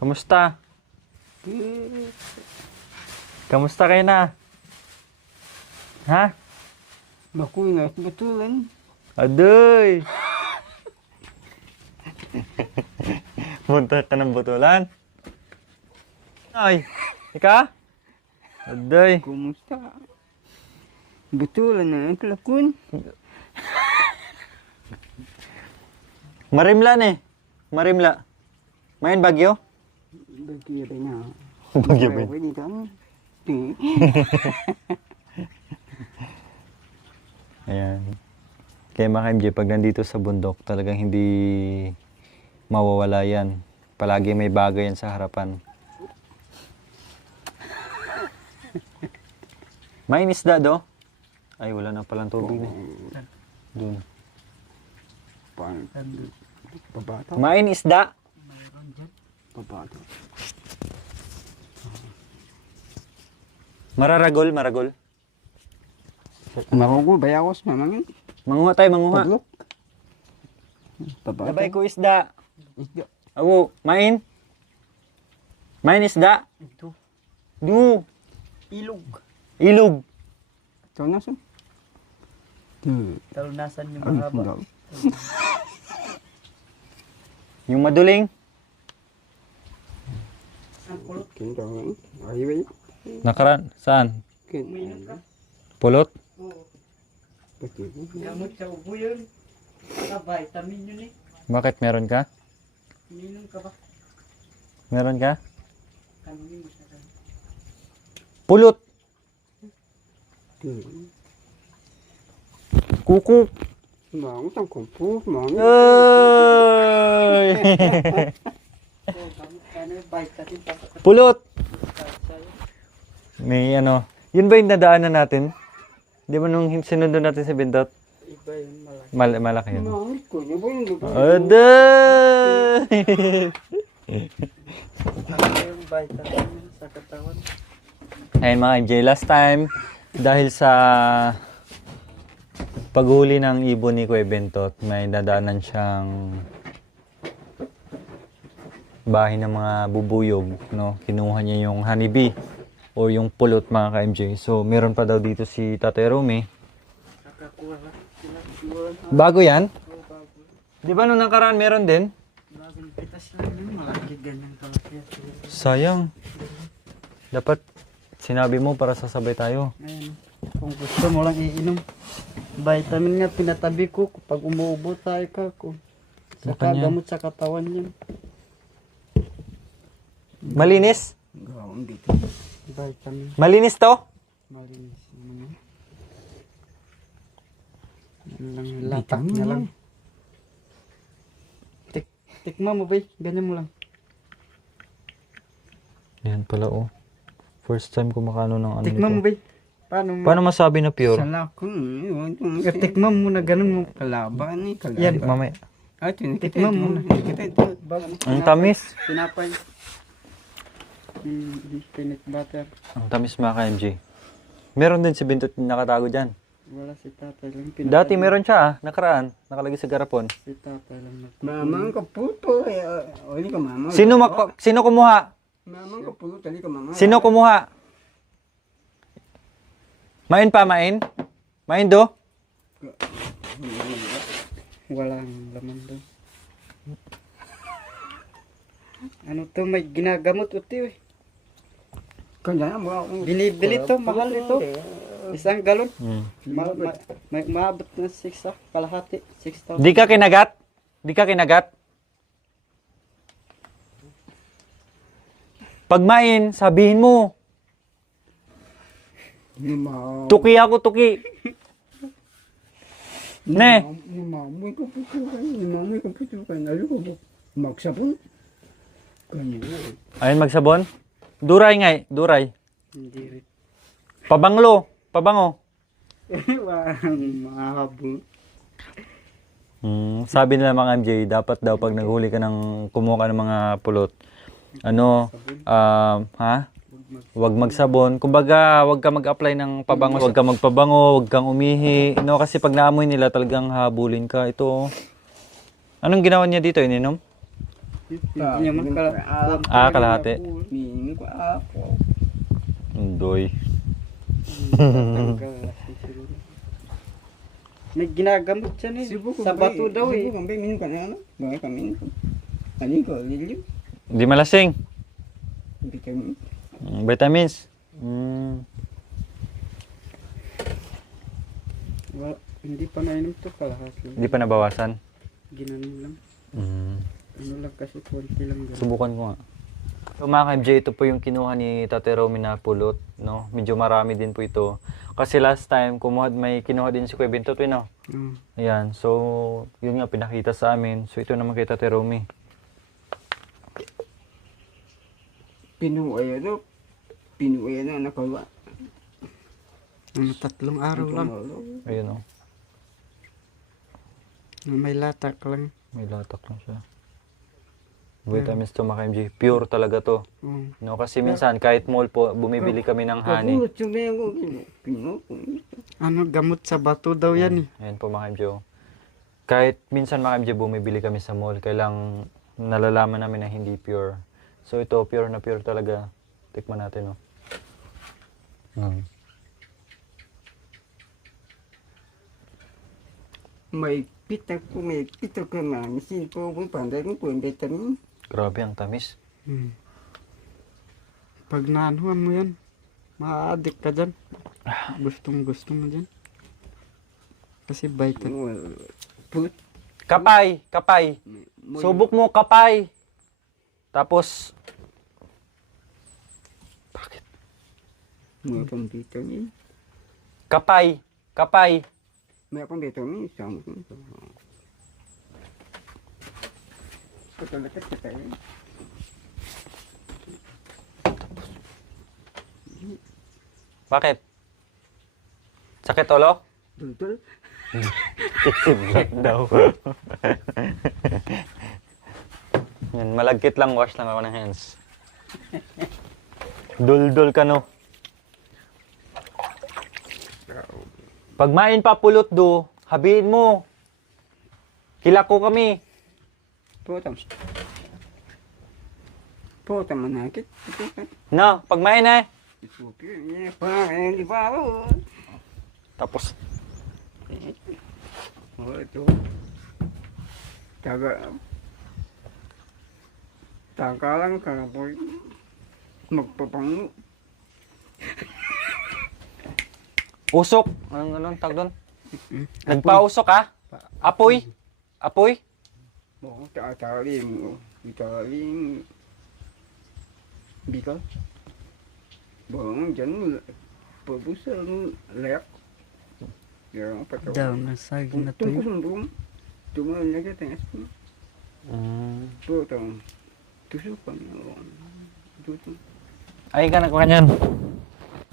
Kamusta? Kamusta kayo na? Ha? Bakuy na betulan. Adoy! Munta ka ng butulan? Ay, ika? Adoy! Kumusta? Betulan na ang kalakun. Marimla eh. Marimla. Main bagyo? Bagyo rin na. Bagyo ba? Pwede kang. Ayan. Kaya mga MJ, pag nandito sa bundok, talagang hindi mawawala yan. Palagi may bagay yan sa harapan. May isda do? Ay, wala na palang tubig na. Doon. Pabata. May isda? Pabata. Mararagol, maragol. Makugo, bayakos, mamangin. Manguha tayo, manguha. Paglok. Pabata. Labay ko isda. Isda. Awo, main? Main isda? Ito. Du. Ilog. Ilog. Ito na siya. Talunasan yung Ang mahaba. daw. Yung maduling. Kinta. Ay. Nakaran? Saan? Kinta. Pulot? Gamot sa ubo yun. Saka vitamin yun eh. Bakit meron ka? Ininom ka ba? Meron ka? Kanin mo sa kan. Pulot. Kuku. Mangot ang kumpo. Mangot. Ay! Oh, gamot ka na vitamin. Pulot. May ano. Yun ba yung nadaanan natin? Di ba nung sinundo natin sa Bindot? Iba yun malaki. Malaki yun. Mangot ko. Di ba yung lupa? Aday! Ano yung vitamin yun sa katawan? Ayun mga MJ, last time, dahil sa paghuli ng ibon ni Kuya Bentot, may dadaanan siyang bahay ng mga bubuyog, no? Kinuha niya yung honeybee o yung pulot mga ka-MJ. So, meron pa daw dito si Tatay Romy. Nakakuha lang sila. Bago yan? Oh, bago. Di ba nung nakaraan meron din? Bagong pitas lang yun. Malaki ganyan kalaki. Sayang. Dapat sinabi mo para sasabay tayo. Ayan. Kung gusto mo lang iinom. Vitamin nga pinatabi ko pag umuubo tayo ka ko. Saka Makanya. gamot sa katawan yan. Malinis? Gawang dito. Vitamin. Malinis to? Malinis. Yan lang, latak na lang. Tikma mo ba? Ganyan mo lang. Yan pala oh. First time ko makano ng ano Tikma mo nito. ba? Paano mo? Paano masabi na pure? Salakon. Tikma mo na ganun mo. Kalaban ni kalaban. Yan. Mamaya. Ay, tinikita Tikman ito. mo na. Tinikita ito. Ang tamis. Pinapay. Peanut butter. Ang tamis mga ka-MJ. Meron din si Bintot na nakatago dyan. Wala si tatay lang. Dati meron siya ah, nakaraan. Nakalagay sa garapon. Si tatay lang. Mamang kaputo. Oli ka mama. Sino kumuha? Mamang kaputo. Ali ka mama. Sino kumuha? Main pa, main? Main do? Walang laman doon. Ano to? May ginagamot uti eh. Kanya mo ako. Binibili to. Mahal ito. Isang galon. Hmm. May maabot na 6 ah. Kalahati. 6,000. Di ka kinagat? Di ka kinagat? Pag main, sabihin mo. Tuki ako, tuki. Ne. Mamoy kaputo kayo. Mamoy kaputo kayo. Lalo ko po. Magsapon. Kanya. Ayun, magsabon. Duray nga eh, duray. Hindi rin. Pabanglo, pabango. Walang mahabo. Sabi nila mga MJ, dapat daw pag naghuli ka ng kumuha ka ng mga pulot, ano, ha? Huwag magsabon. Kumbaga, huwag ka mag-apply ng pabango. Huwag ka magpabango, huwag kang umihi. No, kasi pag naamoy nila, talagang habulin ka. Ito, oh. Anong ginawa niya dito? Ininom? Hindi naman kalahati. Minim ko ako. Doy. May ginagamot siya eh. Sa bato daw eh. Sibo kami, minum ka na ano? Gawin kami. Ano ko, lilyo. Hindi malasing. Vitamin. Vitamins. Hindi pa nainom to kalahati. Hindi pa nabawasan. Ginanon lang. Mm. Ano lang kasi konti lang. Subukan ko nga. So mga ka-MJ, ito po yung kinuha ni Tate Romy na pulot, no? Medyo marami din po ito. Kasi last time, may kinuha din si Kuya Bintot, no? Ayan, so yun nga pinakita sa amin. So ito naman kay Tate Romy. Pinuaya do. Pinuaya na nakawa. Ano, 3 araw lang. Ayun, no? May latak lang. May latak lang siya. Vitamins to mga ka-MJ. Pure talaga to. No, kasi minsan kahit mall po, bumibili kami ng honey. Ano, gamot sa bato daw yan eh. Ayan po mga ka-MJ. Oh. Kahit minsan mga ka-MJ, bumibili kami sa mall, kailang nalalaman namin na hindi pure. So ito, pure na pure talaga. Tikman natin, no? May pitak ko manisin po kung panday mo po yung vitamin. Grabe ang tamis. Pag naanuhan mo yan, ma-addict ka dyan. Gustong-gusto mo dyan. Kasi vitamin. Put. Kapay! Kapay! Subok mo, kapay! Tapos, bakit? May akong vitamin. Kapay! Kapay! May akong vitamin. Sama ko. Patalakat kita yun. Bakit? Sakit ulo? Dudol. Black daw. Yan, malagkit lang, wash lang ako ng hands. Dul-dul ka, no? Pag main pa pulot do, habiin mo. Kilako kami. Putam manakit. No, pag main eh. Di ba ako? Tapos, Ito. Taga lang ka boy. Magpapango. usok. Anong tawag doon? Nagpausok ka? Apoy? Apoy? Oo, talim. Talim. Bika. Bang, dyan. Pabusang leak. Yan, pataw. Daw, nasagi na to Tungkol yun. sumbong. Tumal na kita. Putang. Tusukan. Tutong. Ay ka na kanyan.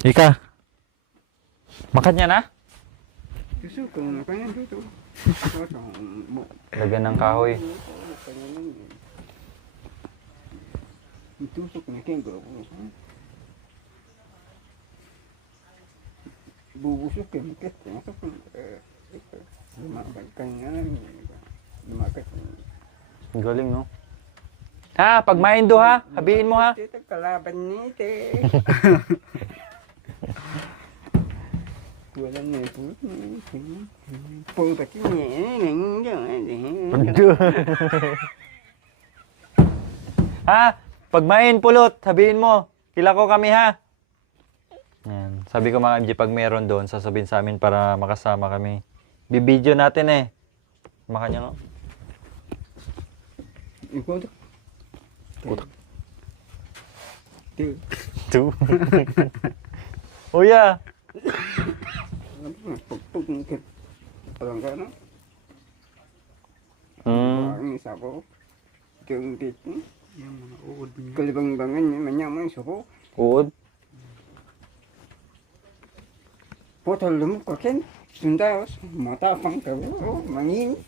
Ika. Makan niya na? Tusukan na kanya dito. Lagyan ng kahoy. Tusok na kaya ko. Bubusok kayo, makit. Lumakat ka nga. Lumakat. Galing, no? Ha, pag main do ha, habiin mo ha. Ito kalaban ni te. Wala na po. Pagpati niya. Ha, pag main pulot, habiin mo. Kilako kami ha. Yan. Sabi ko mga MJ, pag meron doon, sasabihin sa amin para makasama kami. Bibideo natin eh. Makanya no? Ikutok. Kutak. Two. Two. Oh yeah. Pagpag ngikit. Parang ka na. Ang isa ko. Yung dito. Yung mga uod niya. Kalibang-bangan niya. Manyaman sa ko. Uod. Potol lumuk ka ken. Sundaos. Matapang ka. Oh, mangin.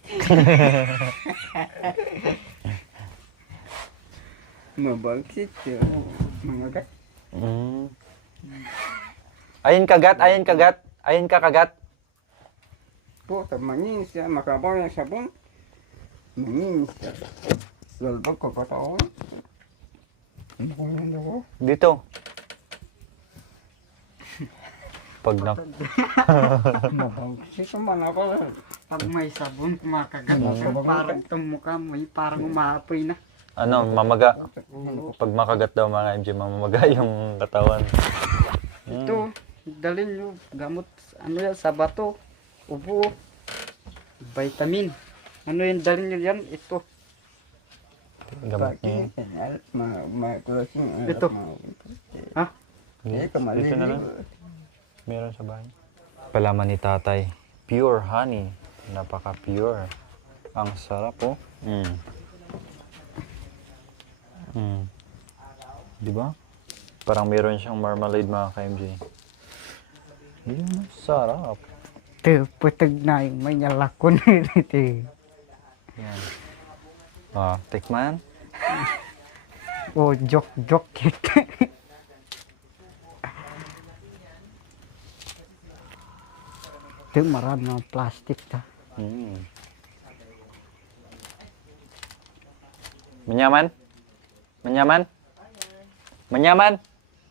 Mabalsit. Mga gat. Ayin kagat, ayin kagat. Ayin ka kagat. Potol mangin siya. Makabaw yung sabon. Mangin siya. Lalbag ka kataon. Ano ko yun ako? Dito. Pag na... Mabagsik naman ako. Pag may sabon, kumakagat ka. Parang itong mukha mo, parang umaapoy na. Ano, mamaga. Pag makagat daw mga MJ, mamamaga yung katawan. Ito, dalhin nyo. Gamot, ano yan, sa bato. Ubo. Vitamin. Ano yung dalhin nyo yan? Ito. Gamot niya. Ito. Ha? Dito na lang. Meron sa bahay. Palaman ni tatay. Pure honey. Napaka-pure. Ang sarap oh. Di ba? Parang meron siyang marmalade mga ka-MJ. Yun, sarap. Ito, putag na yung may nyalakon. Ito. Yan. Ah, tikman. Oh, joke. Ito, marami ng plastic ta. Manyaman? Manyaman? Manyaman?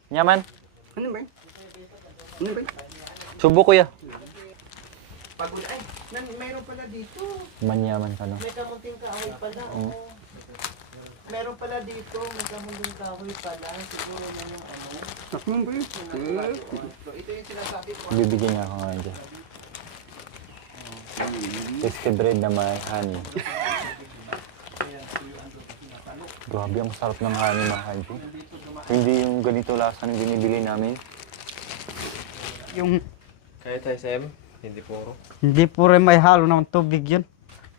Manyaman? Ano ba? Ano ba? Subo kuya. Pagod ay, mayroon pala dito. Manyaman ka no? May kamunting kahoy pala. Oo. Meron pala dito, may kamunting kahoy pala. Siguro na yung ano. Takmang ba yun? So, ito yung sinasabi ko. Bibigyan niya ako ngayon dyan. Tasty bread na may honey. Grabe, ang sarap ng honey mga ka-MJ. Hindi yung ganito lasa ng binibili namin. Yung, Kahit SM, hindi puro. hindi puro may halo ng tubig yan.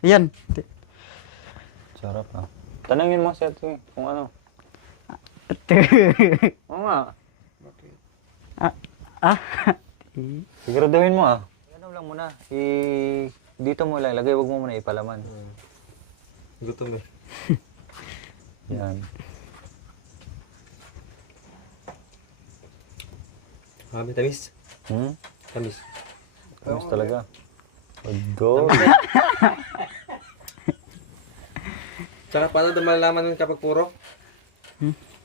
Yan. Sarap ah. Tanungin mo siya ito kung ano. Oo nga. Siguraduhin mo ah. Ano lang muna. Dito mo lang ilagay, wag mo muna ipalaman. Gutom eh. Yan. Mami, tamis. Tamis. Tamis talaga. Go. Tsaka paano ito malalaman nun kapag puro?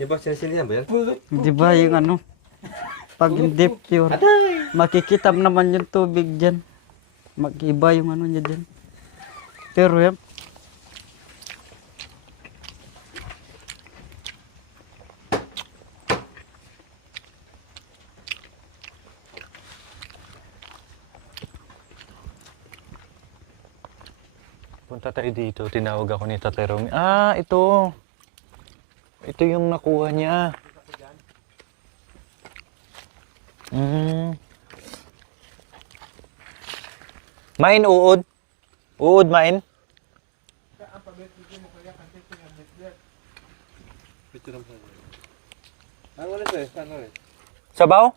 Iba sinisindihan ba yan? Di ba yung ano? Pag hindi pure, makikita mo naman yung tubig dyan. Mag-iba yung ano niya dyan. Pero yan, Punta tayo dito. Tinawag ako ni Tatay Romy. Ah, ito. Ito yung nakuha niya. Main uod. Uod main. Ano ulit eh? Ano ulit? Sabaw?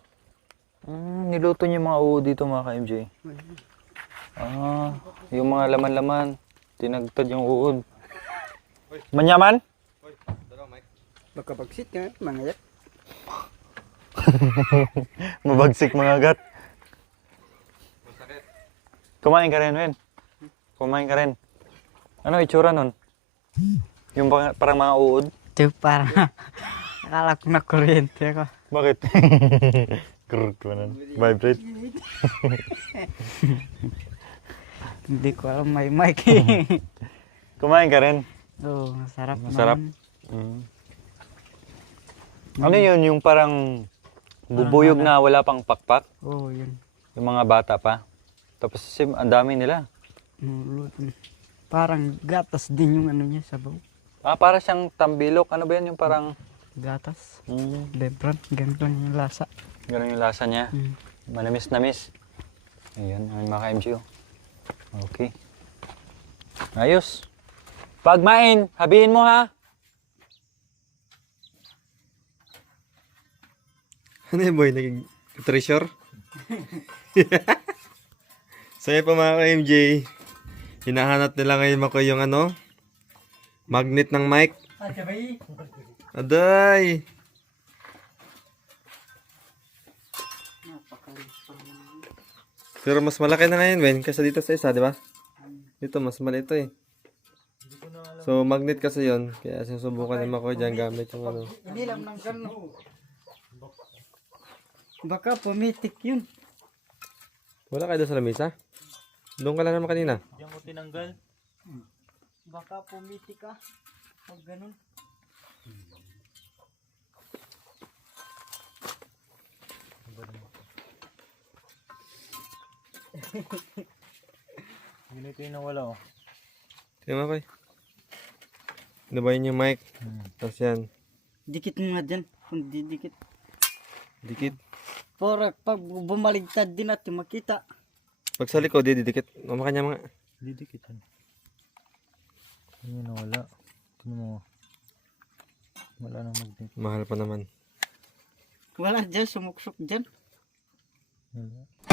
Niluto niya yung mga uod dito mga ka-MJ. Ah, yung mga laman-laman. Tinagtad yung uod. Manyaman? Baka bagsit ka, mga yak. Mabagsik mga gat. Kumain ka rin, Wen. Kumain ka rin. Ano itsura nun? Yung parang mga uod? ito parang akala ko na kuryente ako. Bakit? Kurut ko na. Vibrate. Hindi ko alam may mic. Kumain ka rin. Oo, masarap. Masarap. naman. Ano yun? Yung parang bubuyog na wala pang pakpak? Oo, yun. Yung mga bata pa? Tapos ang dami nila. Parang gatas din yung ano niya, sabaw. Ah, para siyang tambilok. Ano ba yan? Yung parang... Gatas. Lebron, ganito yung lasa. Ganun yung lasa niya. Mm. Manamis-namis. Ayan, ang mga ka-MG. Okay. Ayos. Pag main, habihin mo ha. Ano yun boy? Nag-treasure? So yun po mga ka-MJ. Hinahanap nila ngayon ako yung ano? Magnet ng mic. Aday! Pero mas malaki na ngayon, Wen, kaysa dito sa isa, di ba? Dito, mas maliit ito eh. So, magnet kasi yon. Kaya sinusubukan ni Makoy dyan gamit yung ano. Hindi lang ng gano'n. Baka pumitik yun. Wala kayo doon sa lamesa? Doon ka lang naman kanina. Diyan ko tinanggal. Baka pumitik ka. Pag gano'n. Ganito yung nawala oh. Tingnan Makoy. Nabayin yung mic. Tapos yan. Dikit mo nga dyan. Kung di dikit. Dikit. Para pag bumaligtad din natin makita. Pag sa likod, didikit. Mamakanya mga. Didikit yan. Ano yung nawala? Tingnan mo. Wala nang magnet. Mahal pa naman. Wala dyan, sumuksok dyan. Wala.